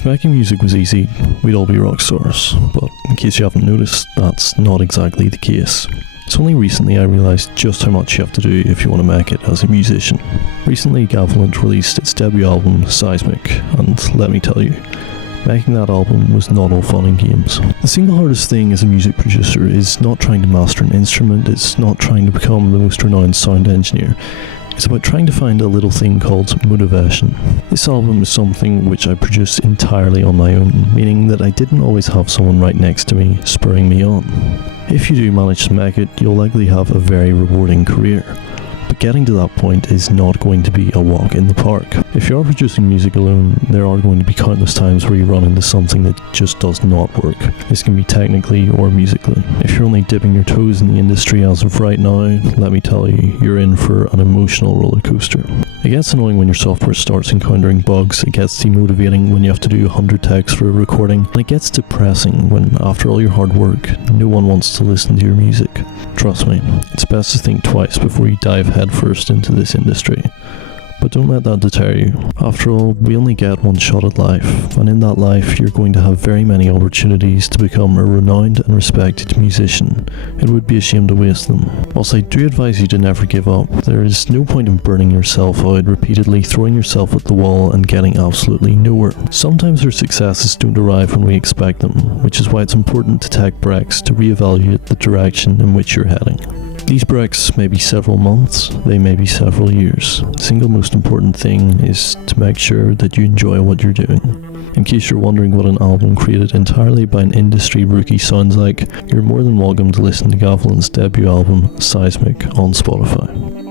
If making music was easy, we'd all be rock stars, but in case you haven't noticed, that's not exactly the case. It's only recently I realised just how much you have to do if you want to make it as a musician. Recently, Gavilant released its debut album, Seismic, and let me tell you, making that album was not all fun and games. The single hardest thing as a music producer is not trying to master an instrument, it's not trying to become the most renowned sound engineer. It's about trying to find a little thing called motivation. This album is something which I produced entirely on my own, meaning that I didn't always have someone right next to me spurring me on. If you do manage to make it, you'll likely have a very rewarding career. But getting to that point is not going to be a walk in the park. If you are producing music alone, there are going to be countless times where you run into something that just does not work. This can be technically or musically. If you're only dipping your toes in the industry as of right now, let me tell you, you're in for an emotional roller coaster. It gets annoying when your software starts encountering bugs, it gets demotivating when you have to do 100 takes for a recording, and it gets depressing when, after all your hard work, no one wants to listen to your music. Trust me, it's best to think twice before you dive headfirst into this industry. But don't let that deter you. After all, we only get one shot at life, and in that life you're going to have very many opportunities to become a renowned and respected musician. It would be a shame to waste them. Whilst I do advise you to never give up, there is no point in burning yourself out, repeatedly throwing yourself at the wall and getting absolutely nowhere. Sometimes our successes don't arrive when we expect them, which is why it's important to take breaks to reevaluate the direction in which you're heading. These breaks may be several months, they may be several years. The single most important thing is to make sure that you enjoy what you're doing. In case you're wondering what an album created entirely by an industry rookie sounds like, you're more than welcome to listen to Gavilant's debut album, Seismic, on Spotify.